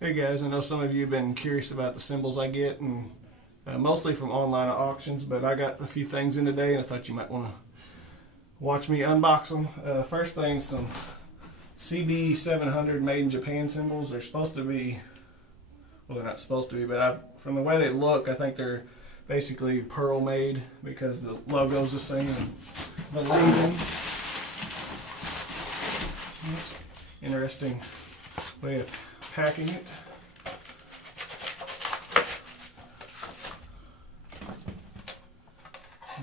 Hey guys, I know some of you have been curious about the cymbals I get, and mostly from online auctions, but I got a few things in today and I thought you might want to watch me unbox them. First thing, some CB700 made in Japan cymbals. They're supposed to be, well, they're not supposed to be, but from the way they look, I think they're basically pearl made because the logo's the same and the labeling. Interesting way of packing it.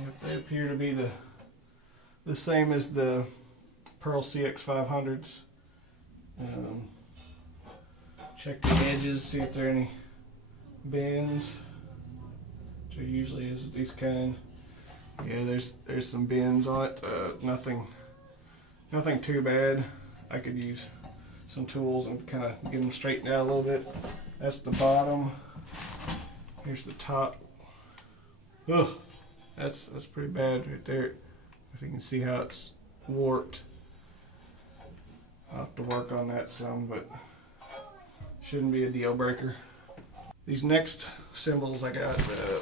Yep, they appear to be the same as the Pearl CX500s. Check the edges, see if there are any bends, which there usually is with these kind. Yeah, there's some bends on it. Nothing too bad. I could use some tools and kind of get them straightened out a little bit. That's the bottom. Here's the top. Ugh, that's pretty bad right there. If you can see how it's warped. I'll have to work on that some, but shouldn't be a deal breaker. These next cymbals I got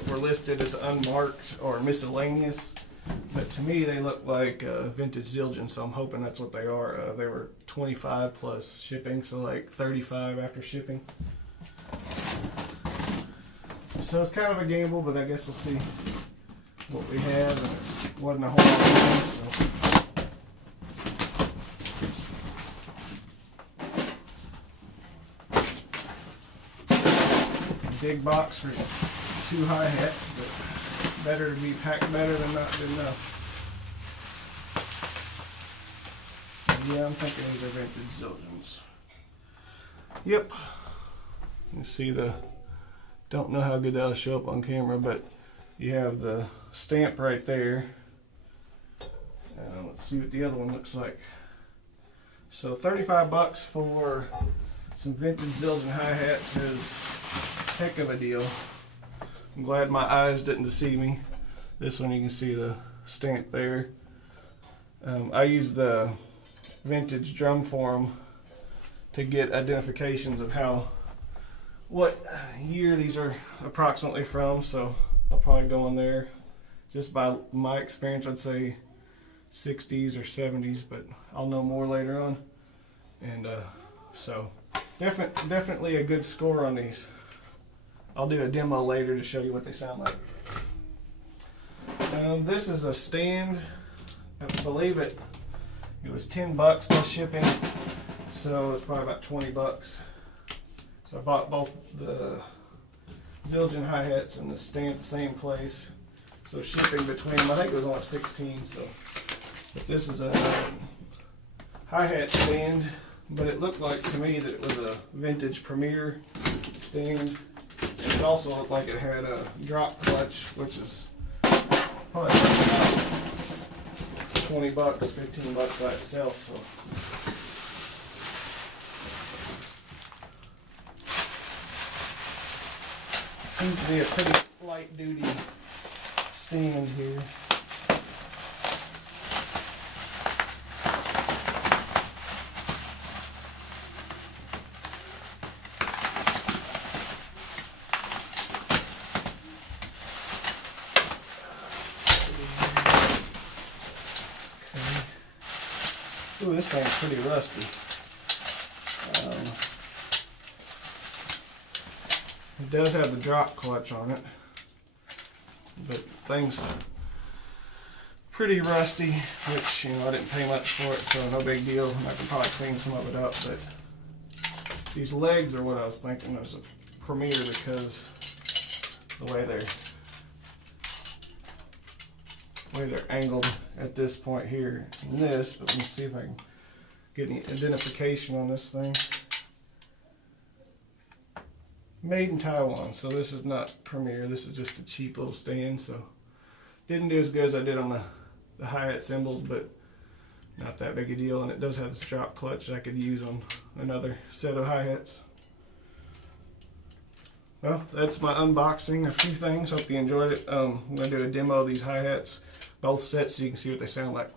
were listed as unmarked or miscellaneous, but to me they look like Vintage Zildjians, so I'm hoping that's what they are. They were 25 plus shipping, so like 35 after shipping. So it's kind of a gamble, but I guess we'll see what we have. And it wasn't a whole lot of things, so. Big box for 2 hi-hats, but better to be packed better than not good enough. Yeah, I'm thinking these are Vintage Zildjians. Yep. You see don't know how good that'll show up on camera, but you have the stamp right there. Let's see what the other one looks like. So 35 bucks for some Vintage Zildjian hi-hats is a heck of a deal. I'm glad my eyes didn't deceive me. This one you can see the stamp there. I use the vintage drum forum to get identifications of what year these are approximately from, so I'll probably go in there. Just by my experience, I'd say 60s or 70s, but I'll know more later on. And so definitely a good score on these. I'll do a demo later to show you what they sound like. This is a stand. I believe it was 10 bucks plus shipping, so it's probably about 20 bucks. So I bought both the Zildjian hi-hats and the stand at the same place. So shipping between them, I think it was only 16. So, but this is a hi-hat stand, but it looked like to me that it was a vintage Premier stand. And it also looked like it had a drop clutch, which is probably about 20 bucks, 15 bucks by itself. So. Seems to be a pretty light duty stand here. Ooh, this thing's pretty rusty. It does have the drop clutch on it, but things pretty rusty, which, I didn't pay much for it, so no big deal. I can probably clean some of it up, but these legs are what I was thinking was a Premier because the way they're angled at this point here in this. But let me see if I can get any identification on this thing. Made in Taiwan, so this is not Premier. This is just a cheap little stand. So didn't do as good as I did on the hi-hat cymbals, but not that big a deal. And it does have this drop clutch that I could use on another set of hi-hats. Well, that's my unboxing. A few things. Hope you enjoyed it. I'm going to do a demo of these hi-hats, both sets, so you can see what they sound like.